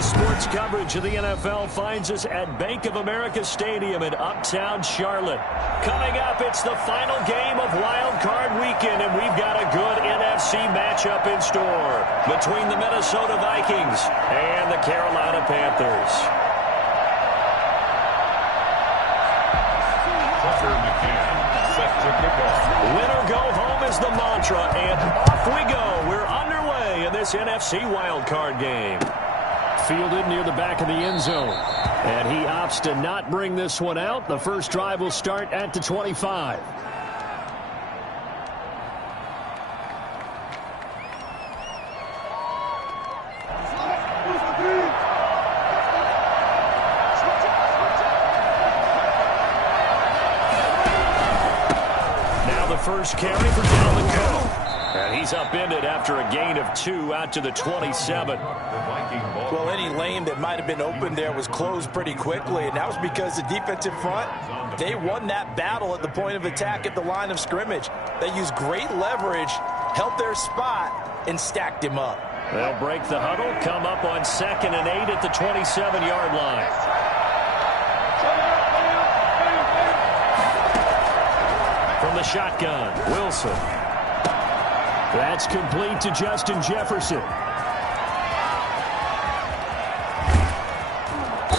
Daily sports coverage of the NFL finds us at Bank of America Stadium in Uptown Charlotte. Coming up, it's the final game of Wild Card Weekend, and we've got a good NFC matchup in store between the Minnesota Vikings and the Carolina Panthers. Win or go home is the mantra, and off we go. We're underway in this NFC Wild Card game. Fielded near the back of the end zone. And he opts to not bring this one out. The first drive will start at the 25. Now the first carry for Dalvin Cook. And he's upended after a gain of 2 out to the 27. Well, any lane that might have been open there was closed pretty quickly, and that was because the defensive front, they won that battle at the point of attack at the line of scrimmage. They used great leverage, held their spot, and stacked him up. They'll break the huddle, come up on 2nd and 8 at the 27-yard line. From the shotgun, Wilson. That's complete to Justin Jefferson.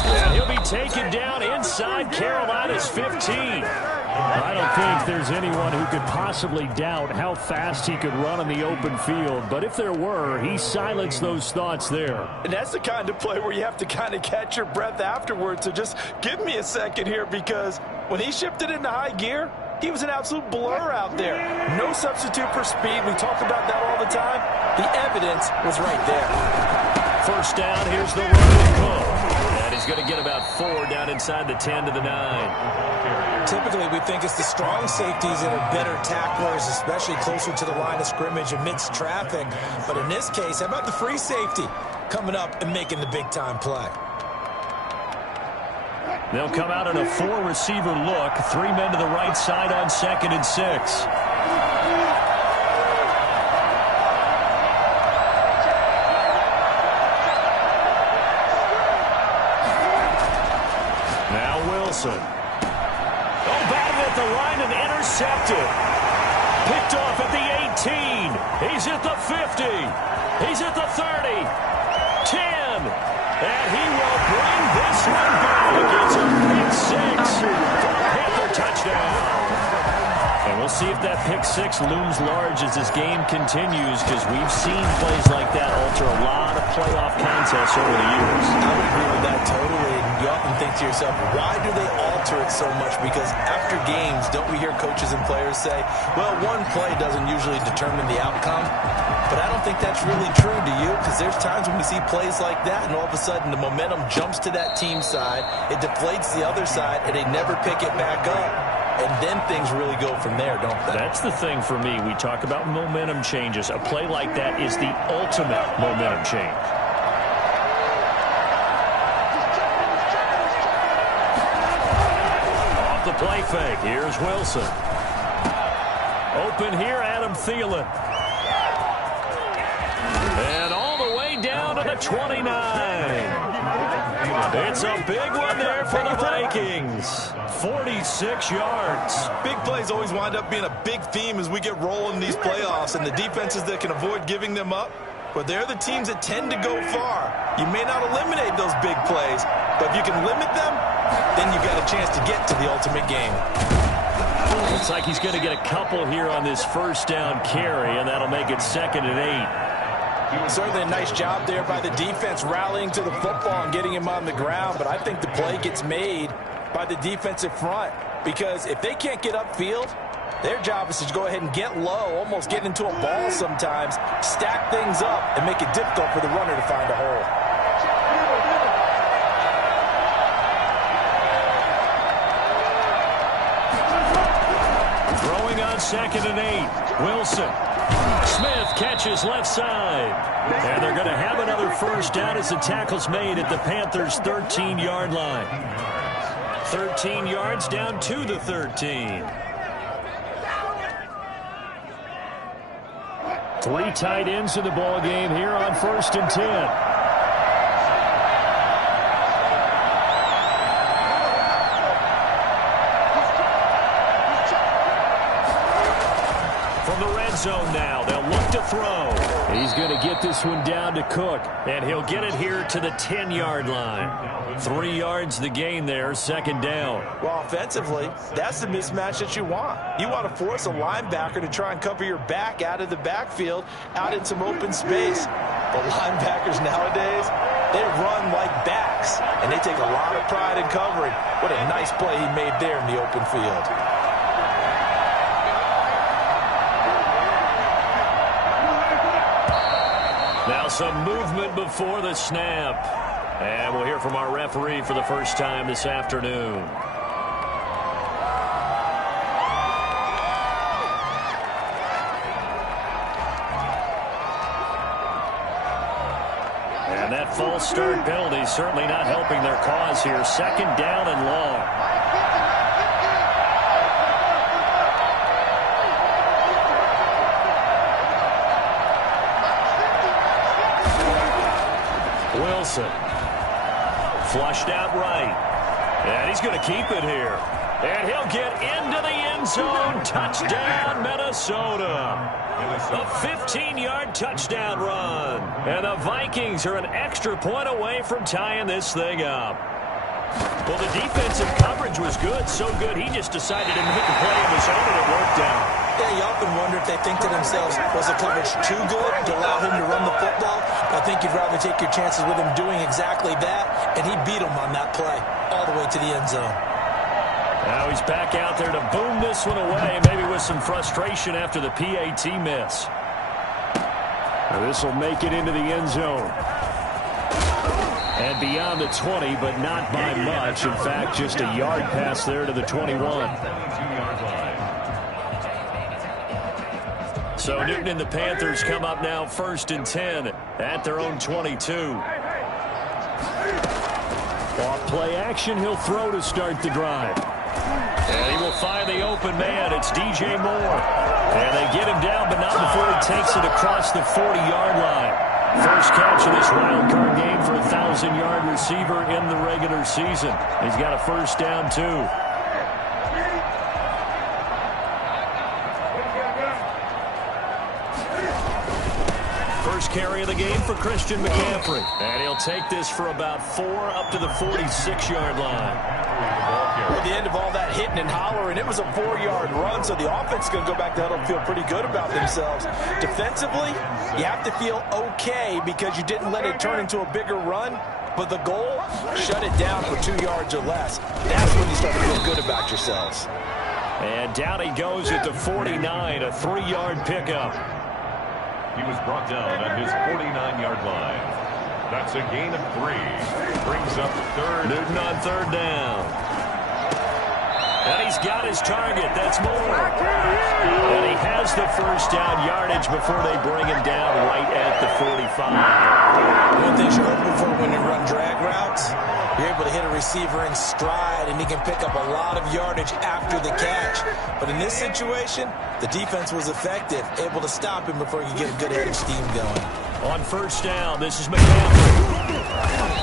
And he'll be taken down inside Carolina's 15. I don't think there's anyone who could possibly doubt how fast he could run in the open field. But if there were, he silenced those thoughts there. And that's the kind of play where you have to kind of catch your breath afterwards. So just give me a second here, because when he shifted into high gear, he was an absolute blur out there. No substitute for speed. We talk about that all the time. The evidence was right there. First down, here's the run with Cook. And he's going to get about 4 down inside the 10 to the 9. Typically, we think it's the strong safeties that are better tacklers, especially closer to the line of scrimmage amidst traffic. But in this case, how about the free safety coming up and making the big-time play? They'll come out in a 4-receiver look. 3 men to the right side on 2nd and 6. Now Wilson. Oh, batted at the line and intercepted. Picked off at the 18. He's at the 50. He's at the 30. 10. And he will bring this one back. It's a pick 6 for the Panther touchdown. And we'll see if that pick 6 looms large as this game continues, because we've seen plays like that alter a lot of playoff contests over the years. I would agree with that totally. You often think to yourself, why do they alter it so much? Because after games, don't we hear coaches and players say, well, one play doesn't usually determine the outcome. But I don't think that's really true, do you? Because there's times when we see plays like that, and all of a sudden the momentum jumps to that team side, it deflates the other side, and they never pick it back up. And then things really go from there, don't they? That's the thing for me. We talk about momentum changes. A play like that is the ultimate momentum change. Off the play fake. Here's Wilson. Open here, Adam Thielen. And all the way down to the 29. It's a big one there for the Vikings. 46 yards. Big plays always wind up being a big theme as we get rolling in these playoffs, and the defenses that can avoid giving them up, but they're the teams that tend to go far. You may not eliminate those big plays, but if you can limit them, then you've got a chance to get to the ultimate game. Looks like he's going to get a couple here on this first down carry, and that'll make it 2nd and 8. Certainly a nice job there by the defense rallying to the football and getting him on the ground, but I think the play gets made by the defensive front, because if they can't get upfield, their job is to go ahead and get low, almost get into a ball sometimes, stack things up, and make it difficult for the runner to find a hole. Throwing on 2nd and 8. Wilson. Smith catches left side. And they're going to have another first down as the tackle's made at the Panthers' 13-yard line. 13 yards down to the 13. 3 tight ends in the ball game here on 1st and 10. from the red zone now. They'll look to throw. He's going to get this one down to Cook, and he'll get it here to the 10-yard line. 3 yards the gain there, second down. Well, offensively, that's the mismatch that you want. You want to force a linebacker to try and cover your back out of the backfield, out in some open space. But linebackers nowadays, they run like backs, and they take a lot of pride in covering. What a nice play he made there in the open field. Now some movement before the snap. And we'll hear from our referee for the first time this afternoon. And that false start penalty certainly not helping their cause here. Second down and long. Wilson. Flushed out right. And he's going to keep it here. And he'll get into the end zone. Touchdown, Minnesota. A 15-yard touchdown run. And the Vikings are an extra point away from tying this thing up. Well, the defensive coverage was good. So good, he just decided to make a play of his own, and it worked out. Yeah, you often wonder if they think to themselves, was the coverage too good to allow him to run the football? I think you'd rather take your chances with him doing exactly that, and he beat him on that play all the way to the end zone. Now he's back out there to boom this one away, maybe with some frustration after the PAT miss. This will make it into the end zone. And beyond the 20, but not by much. In fact, just a yard pass there to the 21. So Newton and the Panthers come up now 1st and 10 at their own 22. Off play action, he'll throw to start the drive. And he will find the open man. It's DJ Moore. And they get him down, but not before he takes it across the 40-yard line. First catch of this wild card game for a 1,000-yard receiver in the regular season. He's got a first down, too. First carry of the game for Christian McCaffrey. And he'll take this for about 4 up to the 46-yard line. At the end of all that hitting and hollering, it was a 4-yard run, so the offense is going to go back to huddle and feel pretty good about themselves. Defensively, you have to feel okay because you didn't let it turn into a bigger run, but the goal, shut it down for 2 yards or less. That's when you start to feel good about yourselves. And down he goes at the 49, a 3-yard pickup. He was brought down at his 49-yard line. That's a gain of 3. Brings up third. Newton on third down. And he's got his target. That's Moore. And he has the first down yardage before they bring him down right at the 45. One thing you're hoping for when you run drag routes, you're able to hit a receiver in stride, and he can pick up a lot of yardage after the catch. But in this situation, the defense was effective, able to stop him before he could get a good head of steam going. On first down, this is McCaffrey.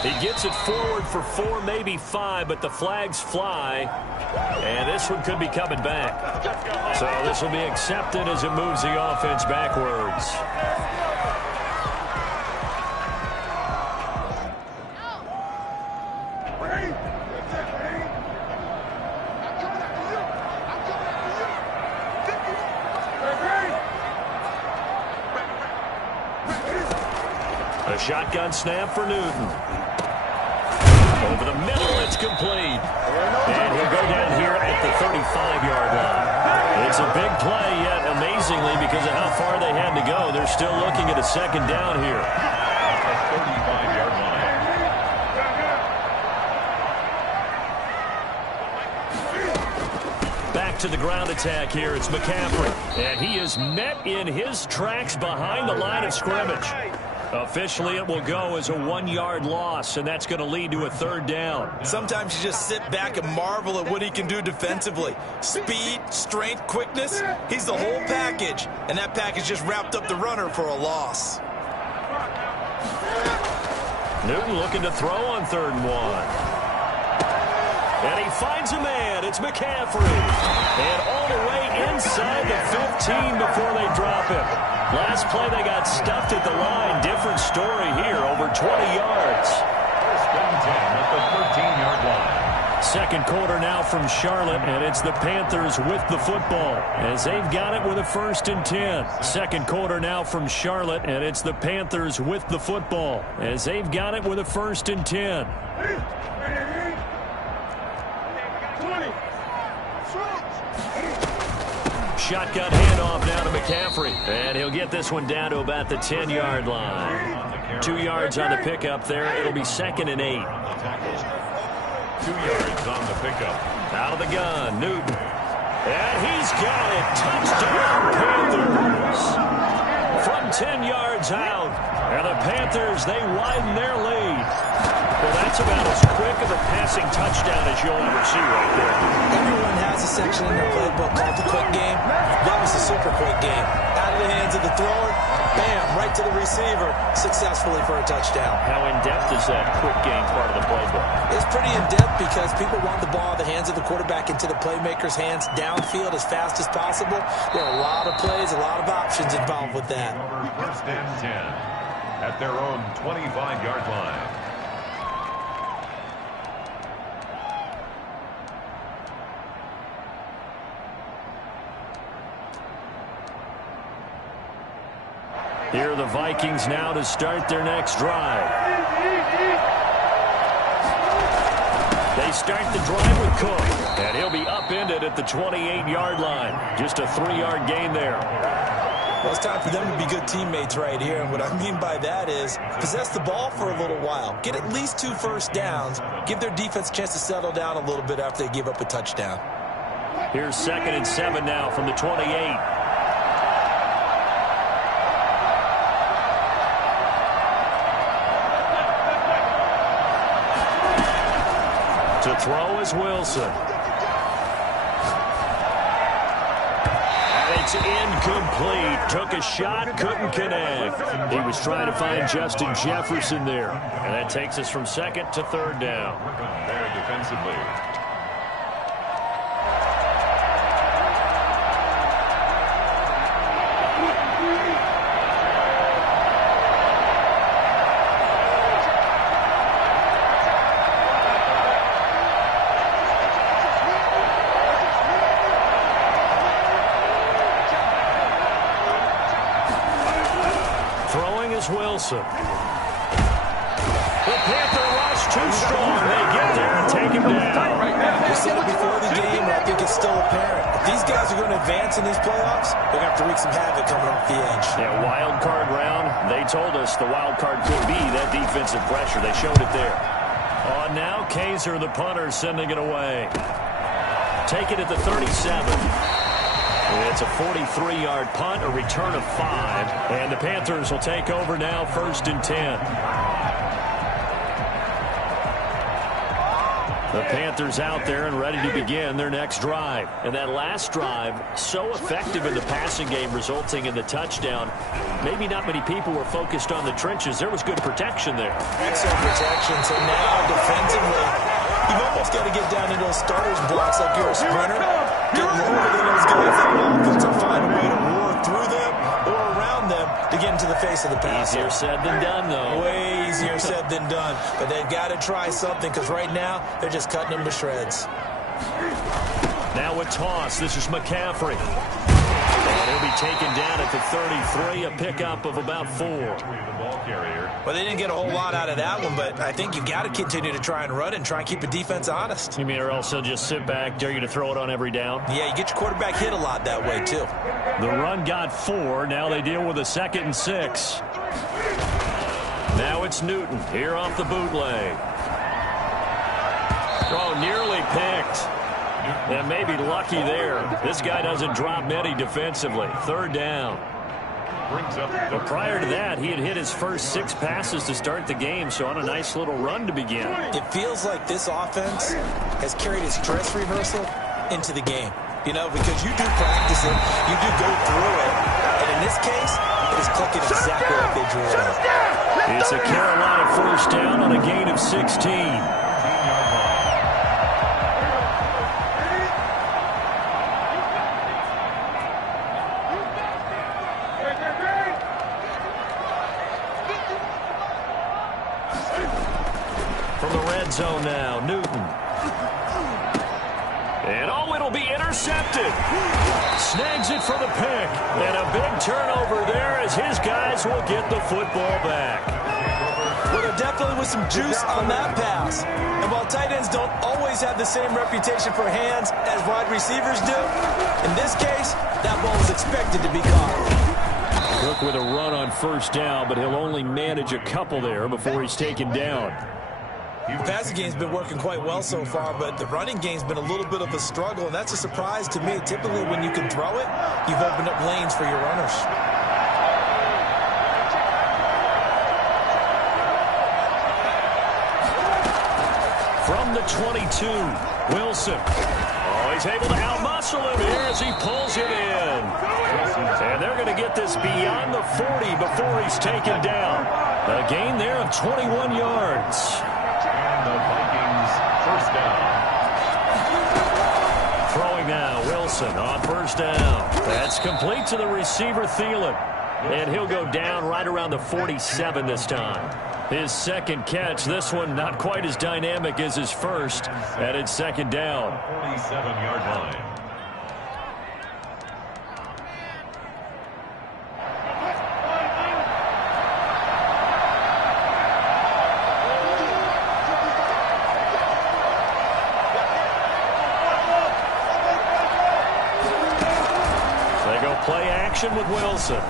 He gets it forward for 4, maybe 5, but the flags fly. And this one could be coming back. So this will be accepted as it moves the offense backwards. A shotgun snap for Newton. Over the middle, it's complete. And he'll go down here at the 35-yard line. It's a big play, yet amazingly, because of how far they had to go, they're still looking at a second down here. At the 35-yard line. Back to the ground attack here. It's McCaffrey. And he is met in his tracks behind the line of scrimmage. Officially, it will go as a 1-yard loss, and that's going to lead to a third down. Sometimes you just sit back and marvel at what he can do defensively. Speed, strength, quickness, he's the whole package. And that package just wrapped up the runner for a loss. Newton looking to throw on 3rd and 1. And he finds a man. It's McCaffrey. And all the way inside the 15 before they drop him. Last play they got stuffed at the line. Different story here. Over 20 yards. First and 10 at the 13-yard line. Second quarter now from Charlotte, and it's the Panthers with the football as they've got it with a 1st and 10. Second quarter now from Charlotte, and it's the Panthers with the football as they've got it with a 1st and 10. Shotgun handoff now to McCaffrey, and he'll get this one down to about the 10-yard line. 2 yards on the pickup there. It'll be 2nd and 8. 2 yards on the pickup. Out of the gun, Newton. And he's got it. Touchdown, Panthers. From 10 yards out. And the Panthers, they widen their lead. Well, that's about as quick of a passing touchdown as you'll ever see right there. Everyone has a section in their playbook called the quick game. That was a super quick game. Out of the hands of the thrower, bam, right to the receiver, successfully for a touchdown. How in-depth is that quick game part of the playbook? It's pretty in-depth because people want the ball in the hands of the quarterback into the playmaker's hands downfield as fast as possible. There are a lot of plays, a lot of options involved with that. First and 10 at their own 25-yard line. Here are the Vikings now to start their next drive. They start the drive with Cook, and he'll be upended at the 28-yard line. Just a 3-yard gain there. Well, it's time for them to be good teammates right here, and what I mean by that is possess the ball for a little while. Get at least 2 first downs. Give their defense a chance to settle down a little bit after they give up a touchdown. Here's 2nd and 7 now from the 28. To throw is Wilson. And it's incomplete. Took a shot, couldn't connect. He was trying to find Justin Jefferson there. And that takes us from 2nd to 3rd down. There defensively. Wilson. The Panther rush too strong. They get there and take him down. We said it before the game, and I think it's still apparent. If these guys are going to advance in these playoffs, they're going to have to wreak some havoc coming off the edge. Yeah, wild card round. They told us the wild card could be that defensive pressure. They showed it there. On now, Kaiser, the punter, sending it away. Take it at the 37. It's a 43-yard punt, a return of 5. And the Panthers will take over now, 1st and 10. The Panthers out there and ready to begin their next drive. And that last drive, so effective in the passing game, resulting in the touchdown. Maybe not many people were focused on the trenches. There was good protection there. Excellent protection. So now, defensively, you've almost got to get down into those starters blocks like you're a sprinter. Get lower than those guys on offense and find a way to roar through them or around them to get into the face of the passer. Easier said than done, though. Way easier said than done. But they've got to try something because right now they're just cutting them to shreds. Now a toss. This is McCaffrey. And he'll be taken down at the 33, a pickup of about 4. Well, they didn't get a whole lot out of that one, but I think you got to continue to try and run and try and keep the defense honest. You mean or else they'll just sit back, dare you to throw it on every down? Yeah, you get your quarterback hit a lot that way, too. The run got 4. Now they deal with a 2nd and 6. Now it's Newton here off the bootleg. Oh, nearly picked. And maybe lucky there. This guy doesn't drop many defensively. 3rd down. But prior to that, he had hit his first 6 passes to start the game, so on a nice little run to begin. It feels like this offense has carried its dress rehearsal into the game. You know, because you do practice it, you do go through it, and in this case, it is clicking exactly like they drew it up. It's a Carolina 1st down on a gain of 16. red zone now. Newton. And oh, it'll be intercepted. Snags it for the pick. And a big turnover there as his guys will get the football back. Well, there definitely was some juice on that pass. And while tight ends don't always have the same reputation for hands as wide receivers do, in this case, that ball was expected to be caught. Cook with a run on first down, but he'll only manage a couple there before he's taken down. The passing game's been working quite well so far, but the running game's been a little bit of a struggle, and that's a surprise to me. Typically, when you can throw it, you've opened up lanes for your runners. From the 22, Wilson. Oh, he's able to outmuscle him here as he pulls it in. And they're going to get this beyond the 40 before he's taken down. A gain there of 21 yards. And the Vikings first down. Throwing now, Wilson on first down. That's complete to the receiver, Thielen. And he'll go down right around the 47 this time. His second catch, this one not quite as dynamic as his first, at its second down. 47-yard line. They go play action with Wilson.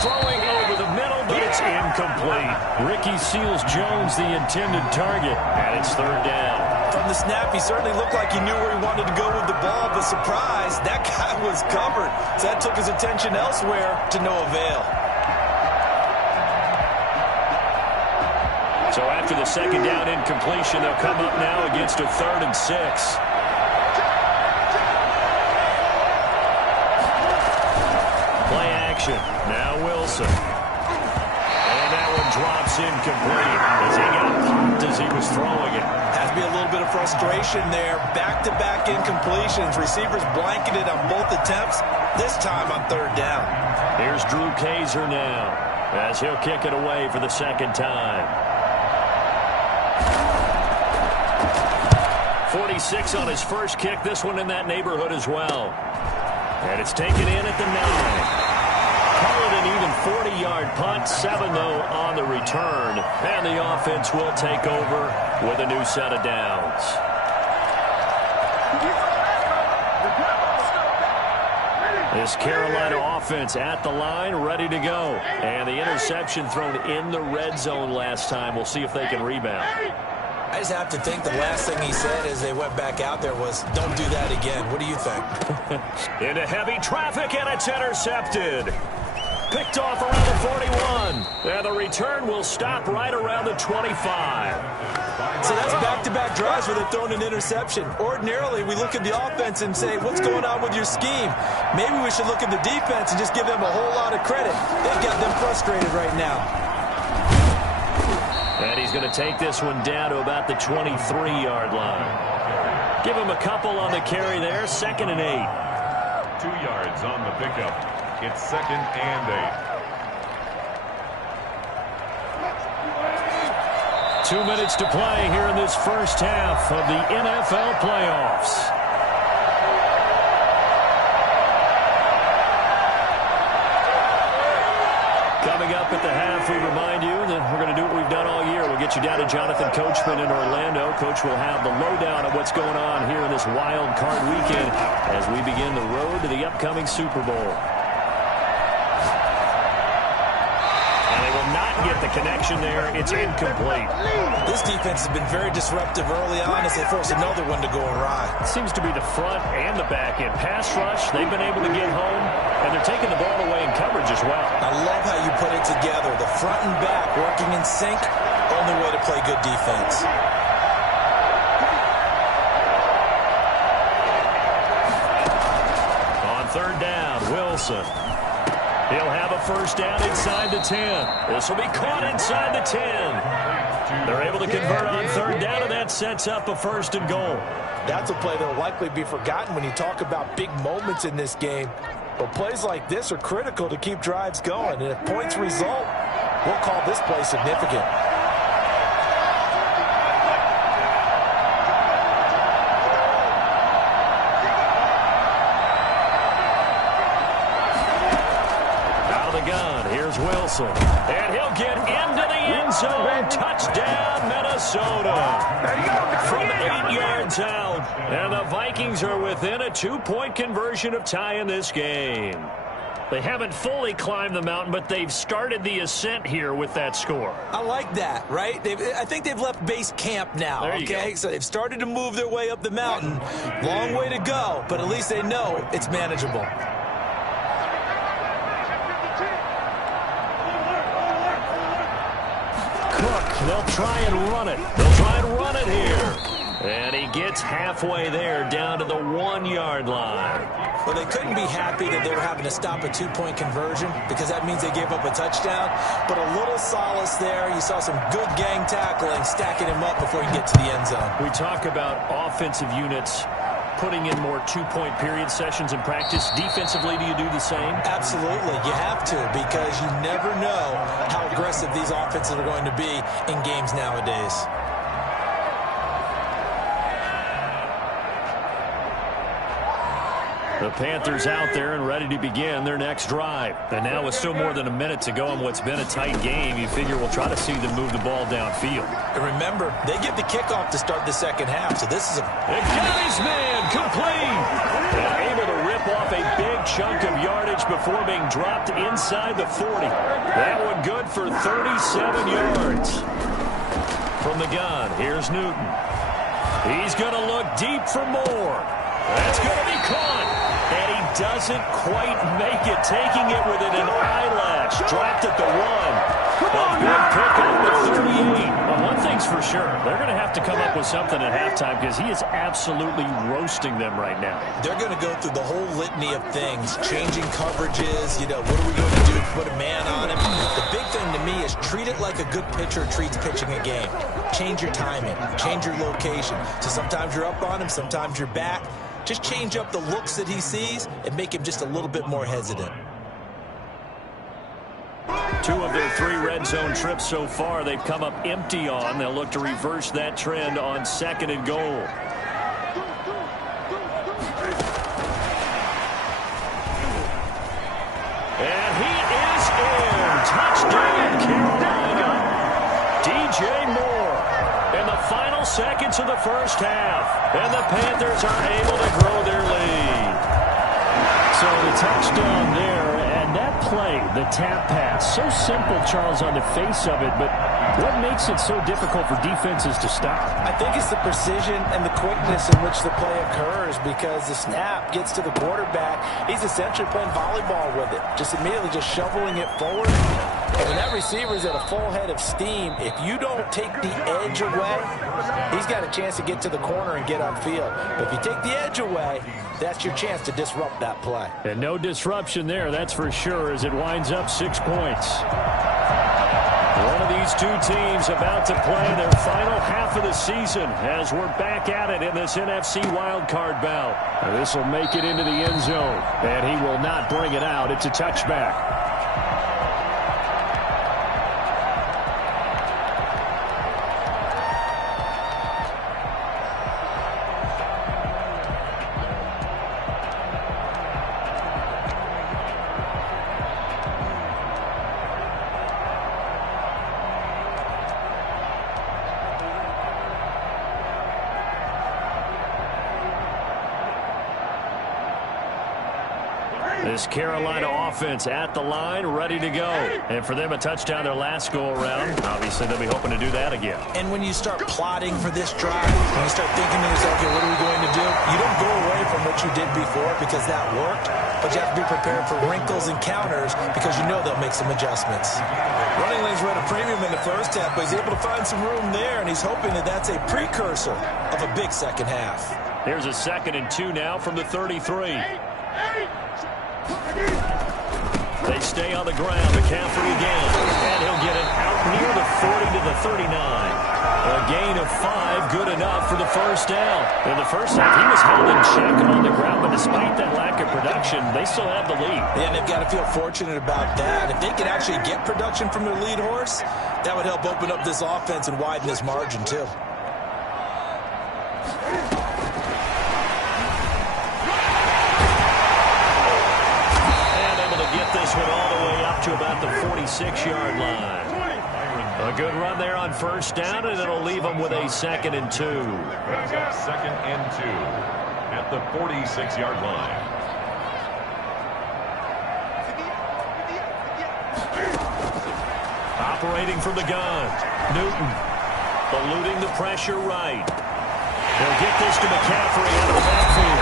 Throwing over the middle, but it's incomplete. Ricky Seals-Jones, the intended target, and it's third down. From the snap, he certainly looked like he knew where he wanted to go with the ball, but surprise, that guy was covered. So that took his attention elsewhere to no avail. So after the second down incompletion, they'll come up now against a 3rd and 6. Play action. Now Wilson. And that one drops incomplete as he got popped as he was throwing it. Has to be a little bit of frustration there. Back-to-back incompletions. Receivers blanketed on both attempts, this time on third down. Here's Drew Kaiser now as he'll kick it away for the second time. 46 on his first kick. This one in that neighborhood as well. And it's taken in at the 9. Call it an even 40-yard punt. 7, though, on the return. And the offense will take over with a new set of downs. This Carolina offense at the line, ready to go. And the interception thrown in the red zone last time. We'll see if they can rebound. I just have to think the last thing he said as they went back out there was, don't do that again. What do you think? Into heavy traffic, and it's intercepted. Picked off around the 41. And the return will stop right around the 25. So that's back-to-back drives where they're throwing an interception. Ordinarily, we look at the offense and say, what's going on with your scheme? Maybe we should look at the defense and just give them a whole lot of credit. They've got them frustrated right now. And he's going to take this one down to about the 23-yard line. Give him a couple on the carry there. 2nd and 8. 2 yards on the pickup. It's 2nd and 8. 2 minutes to play here in this first half of the NFL playoffs. Coming up at the half, we remind you that we're going to do what we've done all year. We'll get you down to Jonathan Coachman in Orlando. Coach will have the lowdown of what's going on here in this wild card weekend as we begin the road to the upcoming Super Bowl. And they will not get the connection there. It's incomplete. This defense has been very disruptive early on as they force another one to go awry. It seems to be the front and the back end. Pass rush, they've been able to get home, and they're taking the ball away in coverage as well. I love how you put it together. The front and back working in sync, only way to play good defense. On third down, Wilson. He'll have a first down inside the 10. This will be caught inside the 10. They're able to convert on third down, and that sets up a 1st and goal. That's a play that will likely be forgotten when you talk about big moments in this game. But plays like this are critical to keep drives going. And if points result, we'll call this play significant. the gun, here's Wilson. And he'll get into the end zone. Touchdown, Minnesota. From 8 yards out. And the Vikings are within a 2-point conversion of tying this game. They haven't fully climbed the mountain, but they've started the ascent here with that score. I like that, right? I think they've left base camp now, okay? So they've started to move their way up the mountain. Long way to go, but at least they know it's manageable. Cook, they'll try and run it. They'll try and run it here. And he gets halfway there, down to the 1-yard line. Well, they couldn't be happy that they were having to stop a 2-point conversion because that means they gave up a touchdown. But a little solace there. You saw some good gang tackling, stacking him up before you get to the end zone. We talk about offensive units putting in more 2-point period sessions in practice. Defensively, do you do the same? Absolutely. You have to, because you never know how aggressive these offenses are going to be in games nowadays. The Panthers out there and ready to begin their next drive. And now with still more than a minute to go in what's been a tight game, you figure we'll try to see them move the ball downfield. And remember, they get the kickoff to start the second half, so this is a... And got his man complete. And able to rip off a big chunk of yardage before being dropped inside the 40. That one good for 37 yards. From the gun, here's Newton. He's going to look deep for more. That's going to be caught. And he doesn't quite make it, taking it within an eyelash. Dropped at the 1. A big pickup at 38. Well, one thing's for sure. They're going to have to come up with something at halftime because he is absolutely roasting them right now. They're going to go through the whole litany of things, changing coverages. You know, what are we going to do to put a man on him? The big thing to me is treat it like a good pitcher treats pitching a game. Change your timing. Change your location. So sometimes you're up on him, sometimes you're back. Just change up the looks that he sees and make him just a little bit more hesitant. 2 of their 3 red zone trips so far they've come up empty on. They'll look to reverse that trend on 2nd and goal. And he is in. Touchdown, Carolina. DJ Moore in the final seconds of the first half. And the Panthers are able to grow their lead. So the touchdown there, and that play, the tap pass, so simple, Charles, on the face of it, but what makes it so difficult for defenses to stop? I think it's the precision and the quickness in which the play occurs, because the snap gets to the quarterback. He's essentially playing volleyball with it, just immediately just shoveling it forward. And when that receiver's at a full head of steam, if you don't take the edge away, he's got a chance to get to the corner and get upfield. But if you take the edge away, that's your chance to disrupt that play. And no disruption there, that's for sure, as it winds up 6 points. One of these 2 teams about to play their final half of the season as we're back at it in this NFC wildcard bout. This will make it into the end zone, and he will not bring it out. It's a touchback. This Carolina offense at the line, ready to go. And for them, a touchdown their last go-around. Obviously, they'll be hoping to do that again. And when you start plotting for this drive, when you start thinking to yourself, okay, what are we going to do? You don't go away from what you did before because that worked, but you have to be prepared for wrinkles and counters because you know they'll make some adjustments. Running lanes were at a premium in the first half, but he's able to find some room there, and he's hoping that that's a precursor of a big second half. Here's a 2nd and 2 now from the 33. They stay on the ground. McCaffrey again. And he'll get it out near the 40 to the 39. A gain of 5, good enough for the first down. In the first half, he was held in check on the ground, but despite that lack of production, they still have the lead. Yeah, and they've got to feel fortunate about that. If they could actually get production from their lead horse, that would help open up this offense and widen this margin, too. 46-yard line. A good run there on first down, and it'll leave them with a 2nd and 2. Brings up 2nd and 2 at the 46-yard line. Operating from the gun, Newton eluding the pressure right. They'll get this to McCaffrey out of the backfield.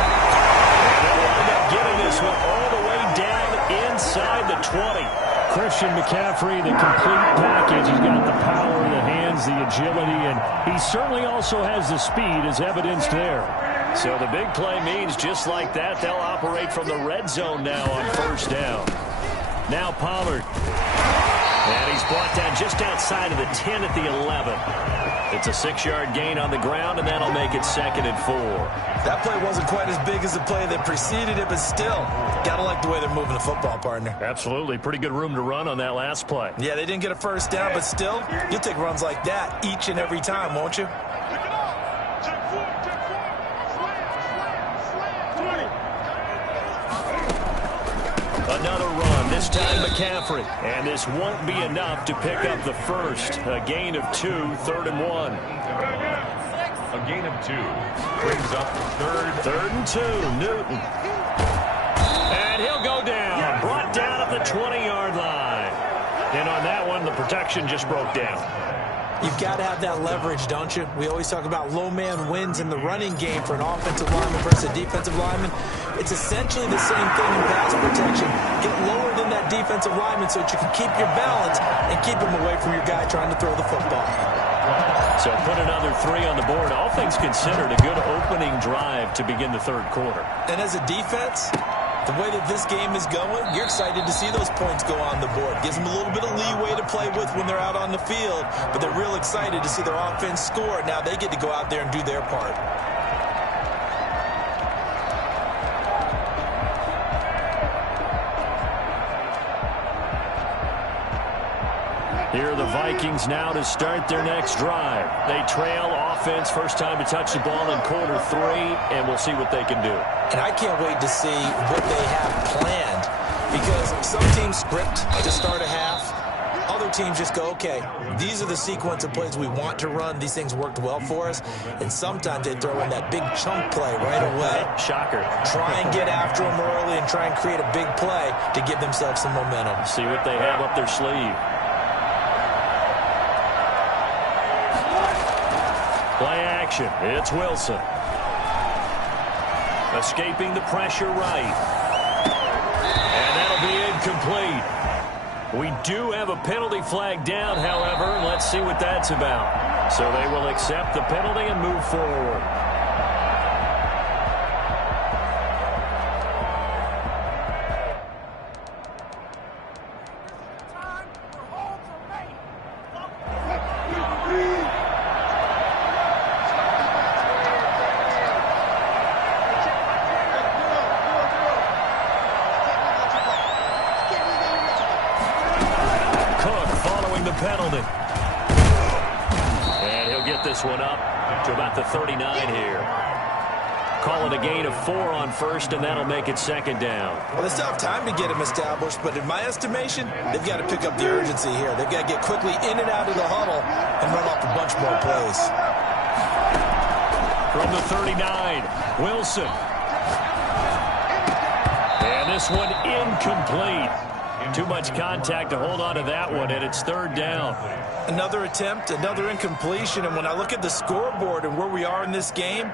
And they'll wind up getting this one all the way down inside the 20. Christian McCaffrey, the complete package. He's got the power, the hands, the agility, and he certainly also has the speed as evidenced there. So the big play means just like that, they'll operate from the red zone now on first down. Now Pollard. And he's brought down just outside of the 10 at the 11. It's a 6-yard gain on the ground, and that'll make it 2nd and 4. That play wasn't quite as big as the play that preceded it, but still, gotta like the way they're moving the football, partner. Absolutely. Pretty good room to run on that last play. Yeah, they didn't get a first down, but still, you'll take runs like that each and every time, won't you? Another run, this time McCaffrey. And this won't be enough to pick up the first. A gain of 2, 3rd and 1. A gain of 2 brings up 3rd and 2, Newton. And he'll go down. Brought down at the 20-yard line. And on that one, the protection just broke down. You've got to have that leverage, don't you? We always talk about low man wins in the running game for an offensive lineman versus a defensive lineman. It's essentially the same thing in pass protection. Get lower than that defensive lineman so that you can keep your balance and keep him away from your guy trying to throw the football. So put another 3 on the board. All things considered, a good opening drive to begin the 3rd quarter. And as a defense, the way that this game is going, you're excited to see those points go on the board. Gives them a little bit of leeway to play with when they're out on the field, but they're real excited to see their offense score. Now they get to go out there and do their part. Here are the Vikings now to start their next drive. They trail offense, first time to touch the ball in quarter 3, and we'll see what they can do. And I can't wait to see what they have planned, because some teams script to start a half. Other teams just go, okay, these are the sequence of plays we want to run. These things worked well for us. And sometimes they throw in that big chunk play right away. Shocker. Try and get after them early and try and create a big play to give themselves some momentum. See what they have up their sleeve. Play action. It's Wilson. Escaping the pressure right. And that'll be incomplete. We do have a penalty flag down, however. Let's see what that's about. So they will accept the penalty and move forward. Penalty. And he'll get this one up to about the 39 here. Call it a gain of 4 on first, and that'll make it 2nd down. Well, they still have time to get him established, but in my estimation, they've got to pick up the urgency here. They've got to get quickly in and out of the huddle and run off a bunch more plays. From the 39, Wilson. And this one incomplete. Too much contact to hold on to that one, and it's 3rd down. Another attempt, another incompletion, and when I look at the scoreboard and where we are in this game,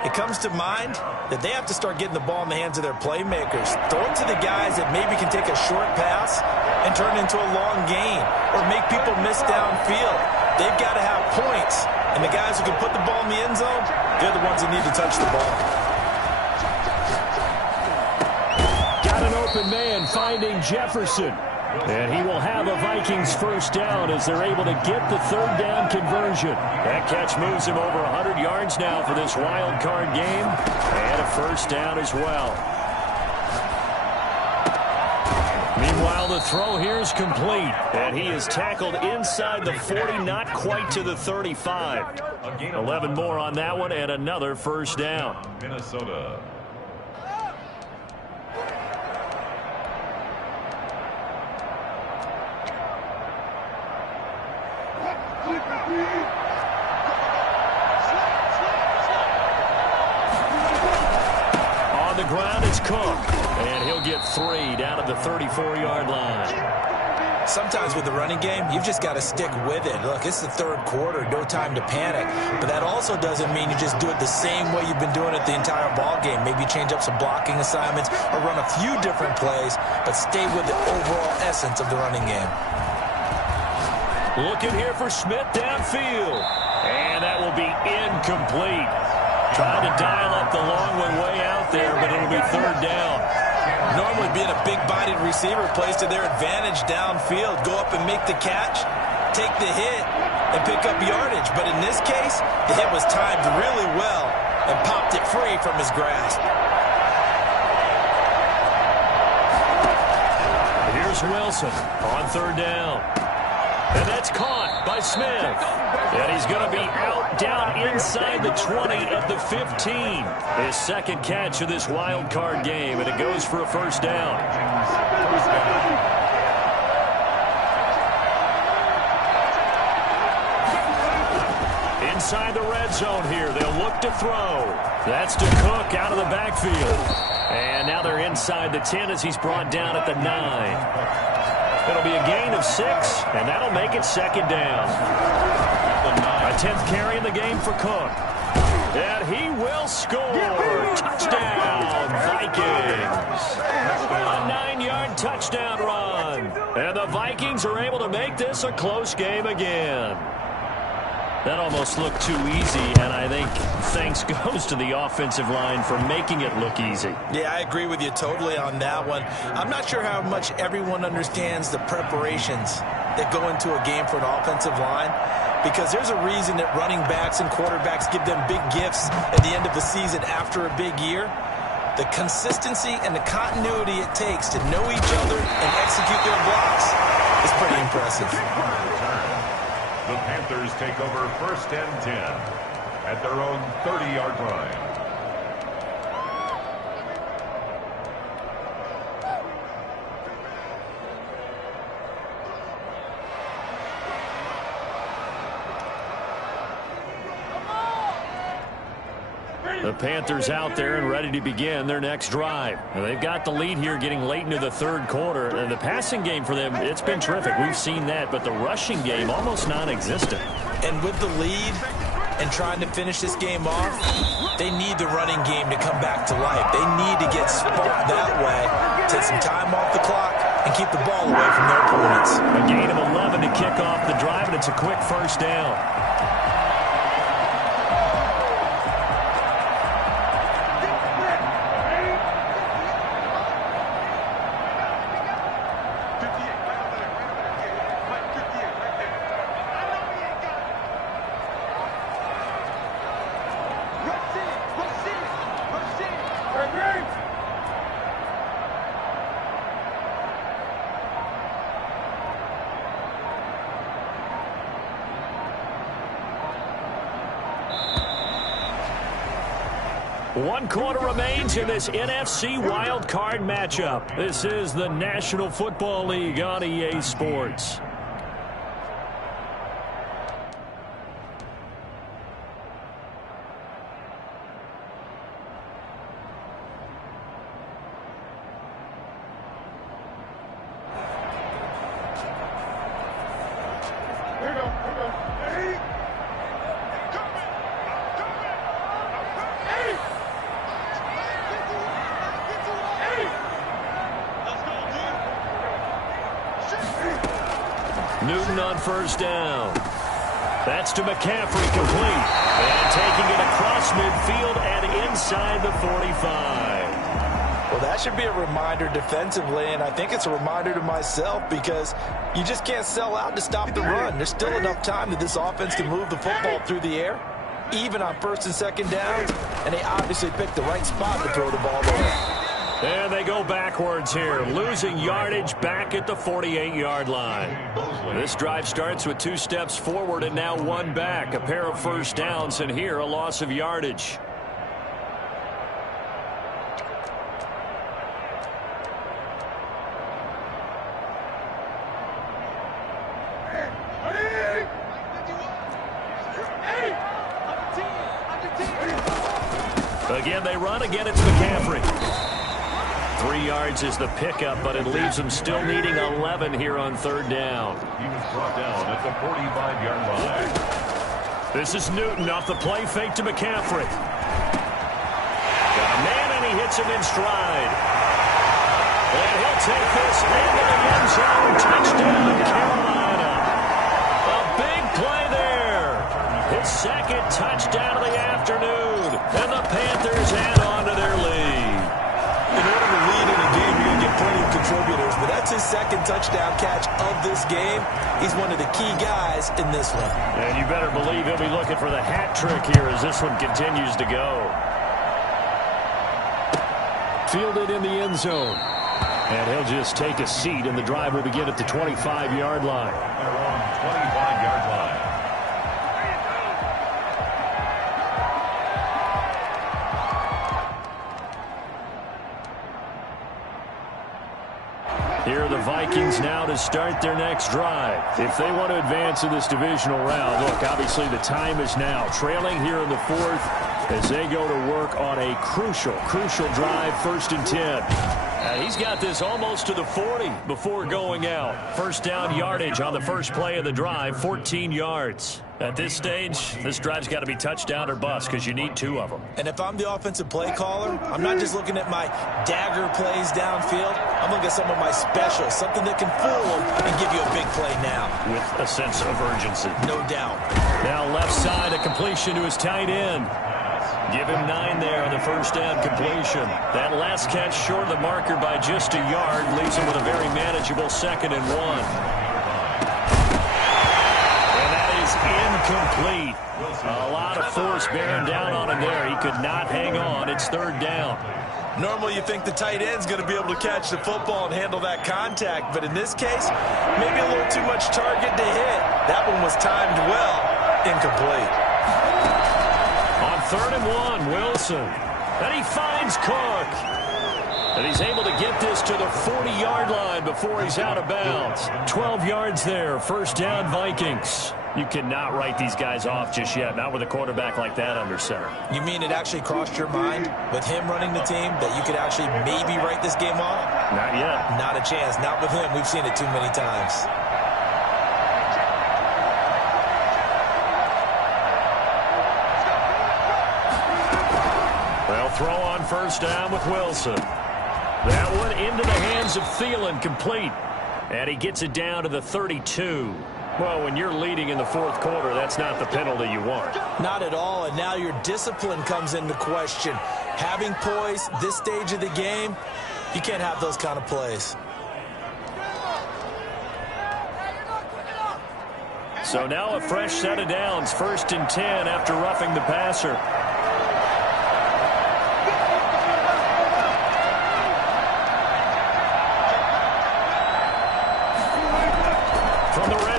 it comes to mind that they have to start getting the ball in the hands of their playmakers. Throw it to the guys that maybe can take a short pass and turn it into a long gain or make people miss downfield. They've got to have points, and the guys who can put the ball in the end zone, they're the ones that need to touch the ball. An open man finding Jefferson. And he will have a Vikings first down as they're able to get the 3rd down conversion. That catch moves him over 100 yards now for this wild card game. And a first down as well. Meanwhile, the throw here is complete. And he is tackled inside the 40, not quite to the 35. 11 more on that one and another first down. Minnesota. Cook. And he'll get 3 down at the 34-yard line. Sometimes with the running game, you've just got to stick with it. Look, it's the third quarter, no time to panic. But that also doesn't mean you just do it the same way you've been doing it the entire ball game. Maybe change up some blocking assignments or run a few different plays, but stay with the overall essence of the running game. Looking here for Smith downfield. And that will be incomplete. Trying to dial up the long one way out there, but it'll be third down. Normally being a big-bodied receiver plays to their advantage downfield. Go up and make the catch, take the hit, and pick up yardage. But in this case, the hit was timed really well and popped it free from his grasp. Here's Wilson on third down. And that's caught by Smith. And he's going to be out down inside the 20 at the 15. His second catch of this wild card game, and it goes for a first down. Inside the red zone here. They'll look to throw. That's to Cook out of the backfield. And now they're inside the 10 as he's brought down at the 9. It'll be a gain of 6, and that'll make it second down. A 10th carry in the game for Cook. And he will score. Touchdown, Vikings. A 9-yard touchdown run. And the Vikings are able to make this a close game again. That almost looked too easy, and I think thanks goes to the offensive line for making it look easy. Yeah, I agree with you totally on that one. I'm not sure how much everyone understands the preparations that go into a game for an offensive line, because there's a reason that running backs and quarterbacks give them big gifts at the end of the season after a big year. The consistency and the continuity it takes to know each other and execute their blocks is pretty impressive. The Panthers take over first and 10 at their own 30-yard line. The Panthers out there and ready to begin their next drive. Now, they've got the lead here getting late into the third quarter. And the passing game for them, it's been terrific. We've seen that, but the rushing game almost non-existent. And with the lead and trying to finish this game off, they need the running game to come back to life. They need to get sparked that way, take some time off the clock, and keep the ball away from their opponents. A gain of 11 to kick off the drive, and it's a quick first down. One quarter remains in this NFC wild card matchup. This is the National Football League on EA Sports. Newton on first down. That's to McCaffrey, complete. And taking it across midfield and inside the 45. Well, that should be a reminder defensively, and I think it's a reminder to myself, because you just can't sell out to stop the run. There's still enough time that this offense can move the football through the air, even on first and second downs, and they obviously picked the right spot to throw the ball there. And they go backwards here, losing yardage back at the 48-yard line. This drive starts with 2 steps forward and now 1 back. A pair of first downs, and here a loss of yardage. Again, they run. Again, it's McCaffrey. 3 yards is the pickup, but it leaves them still needing 11 here on third down. He was brought down at the 45-yard line. This is Newton off the play fake to McCaffrey. Got a man, and he hits him in stride. And he'll take this into the end zone. Touchdown, Carolina. A big play there. His second touchdown of the afternoon. And the Panthers add on to their lead. In order to lead in a game, you're going to get plenty of contributors, but that's his second touchdown catch of this game. He's one of the key guys in this one. And you better believe he'll be looking for the hat trick here as this one continues to go. Fielded in the end zone. And he'll just take a seat, and the drive will begin at the 25-yard line. 25-yard line. Here are the Vikings now to start their next drive. If they want to advance in this divisional round, look, obviously the time is now. Trailing here in the fourth as they go to work on a crucial drive, 1st and 10. He's got this almost to the 40 before going out. First down yardage on the first play of the drive, 14 yards. At this stage, this drive's got to be touchdown or bust because you need 2 of them. And if I'm the offensive play caller, I'm not just looking at my dagger plays downfield. I'm looking at some of my specials, something that can fool them and give you a big play now. With a sense of urgency. No doubt. Now left side, a completion to his tight end. Give him 9 there on the first down completion. That last catch short of the marker by just a yard leaves him with a very manageable 2nd and 1. Incomplete. A lot of force bearing down on him there. He could not hang on. It's 3rd down. Normally you think the tight end's going to be able to catch the football and handle that contact, but in this case, maybe a little too much target to hit. That one was timed well. Incomplete. On 3rd and 1, Wilson. And he finds Cook. And he's able to get this to the 40-yard line before he's out of bounds. 12 yards there. 1st down, Vikings. You cannot write these guys off just yet, not with a quarterback like that under center. You mean it actually crossed your mind with him running the team that you could actually maybe write this game off? Not yet. Not a chance. Not with him. We've seen it too many times. They'll throw on 1st down with Wilson. That one into the hands of Thielen, complete. And he gets it down to the 32. Well, when you're leading in the 4th quarter, that's not the penalty you want. Not at all, and now your discipline comes into question. Having poise this stage of the game, you can't have those kind of plays. So now a fresh set of downs, 1st and 10 after roughing the passer.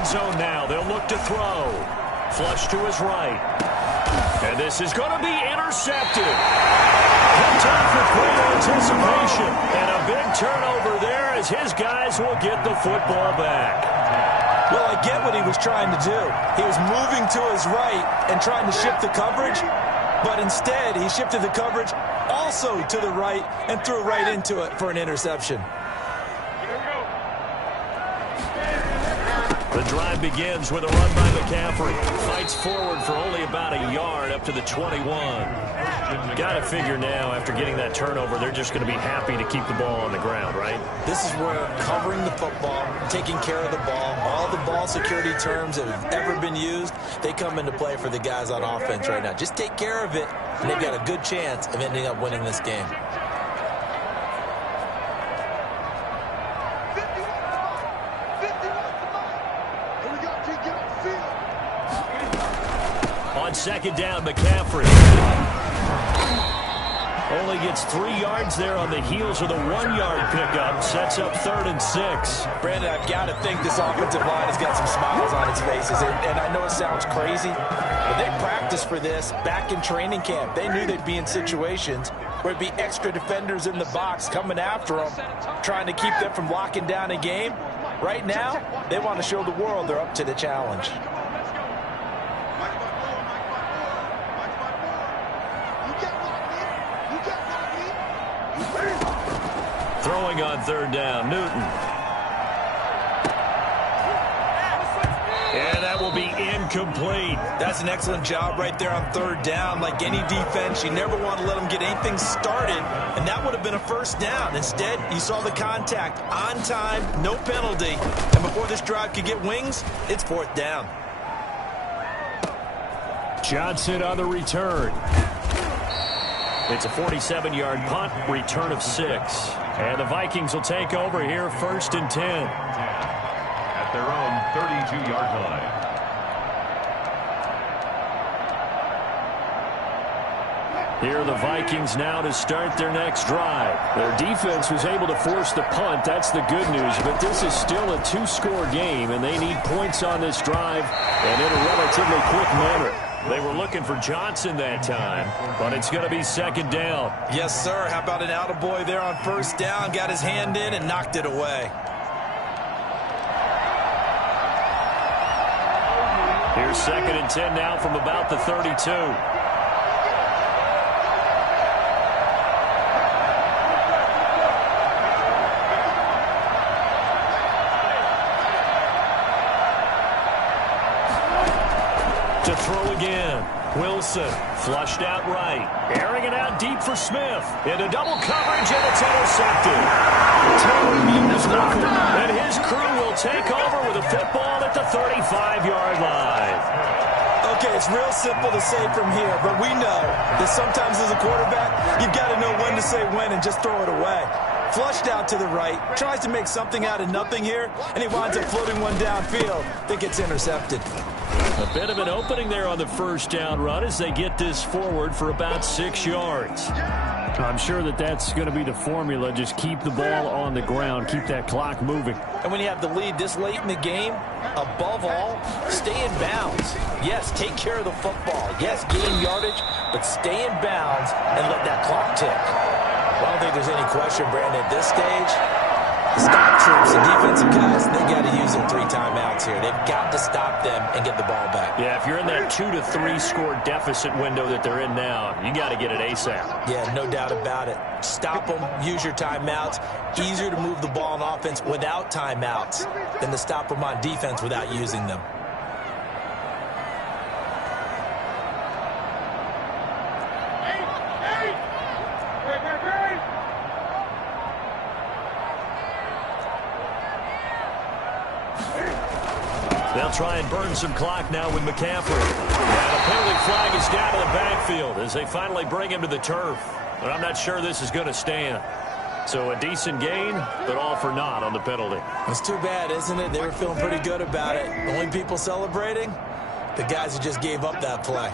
Zone now. They'll look to throw. Flush to his right. And this is going to be intercepted. Picked off with great anticipation. And a big turnover there as his guys will get the football back. Well, I get what he was trying to do. He was moving to his right and trying to shift the coverage, but instead he shifted the coverage also to the right and threw right into it for an interception. The drive begins with a run by McCaffrey. Fights forward for only about a yard up to the 21. Got to figure now, after getting that turnover, they're just going to be happy to keep the ball on the ground, right? This is where covering the football, taking care of the ball, all the ball security terms that have ever been used, they come into play for the guys on offense right now. Just take care of it, and they've got a good chance of ending up winning this game. On 2nd down, McCaffrey only gets 3 yards there on the heels of the 1-yard pickup. Sets up 3rd and 6. Brandon, I've got to think this offensive line has got some smiles on its faces. And I know it sounds crazy, but they practiced for this back in training camp. They knew they'd be in situations where it'd be extra defenders in the box coming after them, trying to keep them from locking down a game. Right now, they want to show the world they're up to the challenge. Throwing on third down, Newton. And that will be incomplete. That's an excellent job right there on third down. Like any defense, you never want to let them get anything started, and that would have been a first down. Instead, you saw the contact on time, no penalty, and before this drive could get wings, it's fourth down. Johnson on the return. It's a 47-yard punt, return of 6. And the Vikings will take over here, 1st and 10. At their own 32-yard line. Here are the Vikings now to start their next drive. Their defense was able to force the punt. That's the good news. But this is still a 2-score game, and they need points on this drive and in a relatively quick manner. They were looking for Johnson that time, but it's going to be second down. Yes, sir. How about an attaboy there on first down? Got his hand in and knocked it away. Here's 2nd and 10 now from about the 32. To throw again. Wilson flushed out right. Airing it out deep for Smith. Into double coverage, and it's intercepted. And his crew will take over with a football at the 35-yard line. Okay, it's real simple to say from here, but we know that sometimes as a quarterback, you've got to know when to say when and just throw it away. Flushed out to the right, tries to make something out of nothing here, and he winds up floating one downfield that gets intercepted. A bit of an opening there on the first down run as they get this forward for about 6 yards. I'm sure that that's going to be the formula. Just keep the ball on the ground. Keep that clock moving. And when you have the lead this late in the game, above all, stay in bounds. Yes, take care of the football. Yes, gain yardage, but stay in bounds and let that clock tick. Well, I don't think there's any question, Brandon, at this stage. The stop troops, the defensive guys, they got to use their 3 timeouts here. They've got to stop them and get the ball back. Yeah, if you're in that 2 to 3 score deficit window that they're in now, you got to get it ASAP. Yeah, no doubt about it. Stop them, use your timeouts. Easier to move the ball on offense without timeouts than to stop them on defense without using them. They'll try and burn some clock now with McCaffrey. And a penalty flag is down to the backfield as they finally bring him to the turf. But I'm not sure this is going to stand. So a decent gain, but all for naught on the penalty. It's too bad, isn't it? They were feeling pretty good about it. The only people celebrating, the guys who just gave up that play.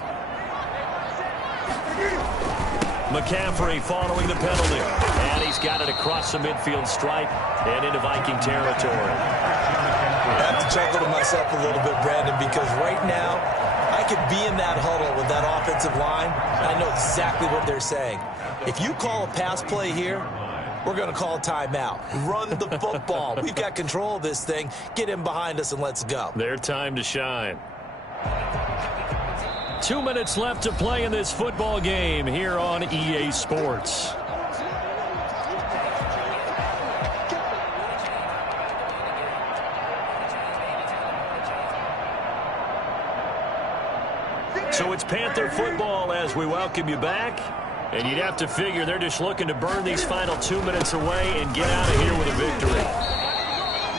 McCaffrey following the penalty. And he's got it across the midfield stripe and into Viking territory. I have to chuckle to myself a little bit, Brandon, because right now I could be in that huddle with that offensive line, and I know exactly what they're saying. If you call a pass play here, we're going to call a timeout. Run the football. We've got control of this thing. Get him behind us and let's go. Their time to shine. 2 minutes left to play in this football game here on EA Sports. So it's Panther football as we welcome you back. And you'd have to figure they're just looking to burn these final 2 minutes away and get out of here with a victory.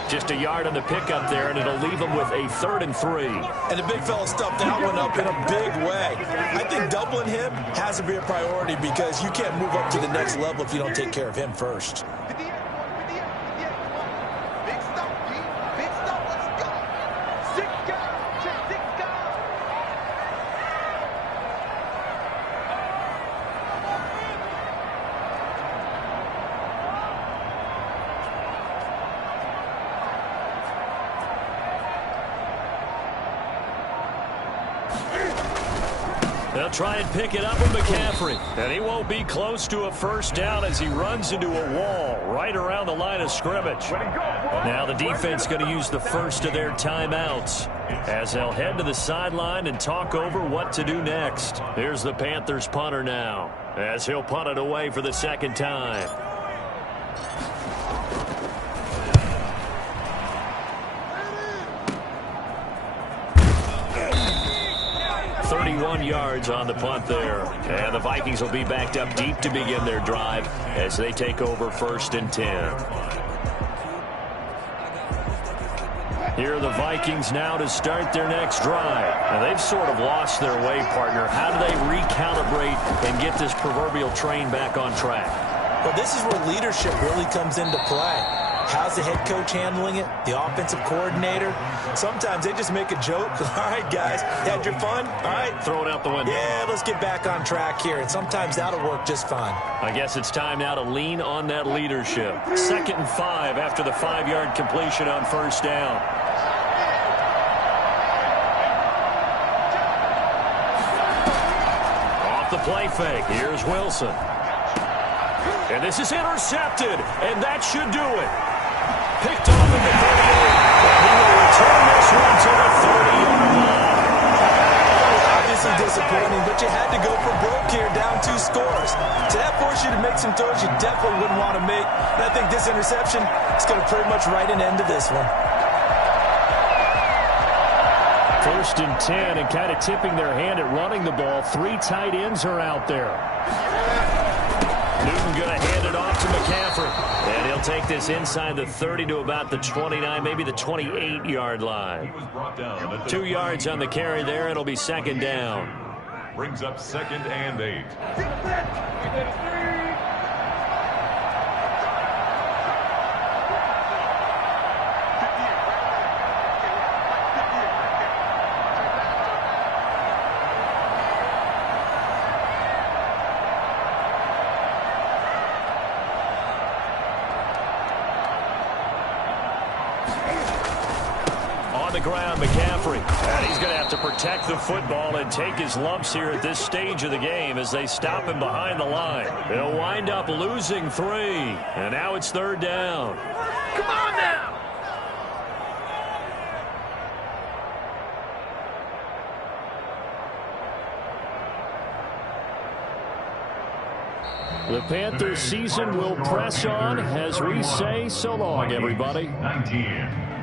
Just a yard on the pickup there, and it'll leave them with a 3rd and 3. And the big fella stuffed that one up in a big way. I think doubling him has to be a priority because you can't move up to the next level if you don't take care of him first. They'll try and pick it up with McCaffrey. And he won't be close to a first down as he runs into a wall right around the line of scrimmage. Now the defense going to use the first of their timeouts as they'll head to the sideline and talk over what to do next. Here's the Panthers punter now as he'll punt it away for the second time. 1 yards on the punt there. And the Vikings will be backed up deep to begin their drive as they take over 1st and 10. Here are the Vikings now to start their next drive. Now, they've sort of lost their way, partner. How do they recalibrate and get this proverbial train back on track? Well, this is where leadership really comes into play. How's the head coach handling it? The offensive coordinator? Sometimes they just make a joke. All right, guys, had your fun? All right. Throw it out the window. Yeah, let's get back on track here. And sometimes that'll work just fine. I guess it's time now to lean on that leadership. 2nd and 5 after the 5-yard completion on 1st down. Off the play fake. Here's Wilson. And this is intercepted, and that should do it. Picked off at the 38. He will return this one to the 30-yard line. Obviously disappointing, but you had to go for broke here, down 2 scores. So that forced you to make some throws you definitely wouldn't want to make. And I think this interception is going to pretty much write an end to this one. 1st and 10, and kind of tipping their hand at running the ball. 3 tight ends are out there. Newton going to hand it off to McCaffrey. And he'll take this inside the 30 to about the 29, maybe the 28-yard line. 2 yards on the carry there. It'll be 2nd down. Brings up 2nd and 8. On the ground, McCaffrey. And he's going to have to protect the football and take his lumps here at this stage of the game as they stop him behind the line. They'll wind up losing 3. And now it's 3rd down. Come on now! The Panthers season will press on as we say so long, everybody. 19.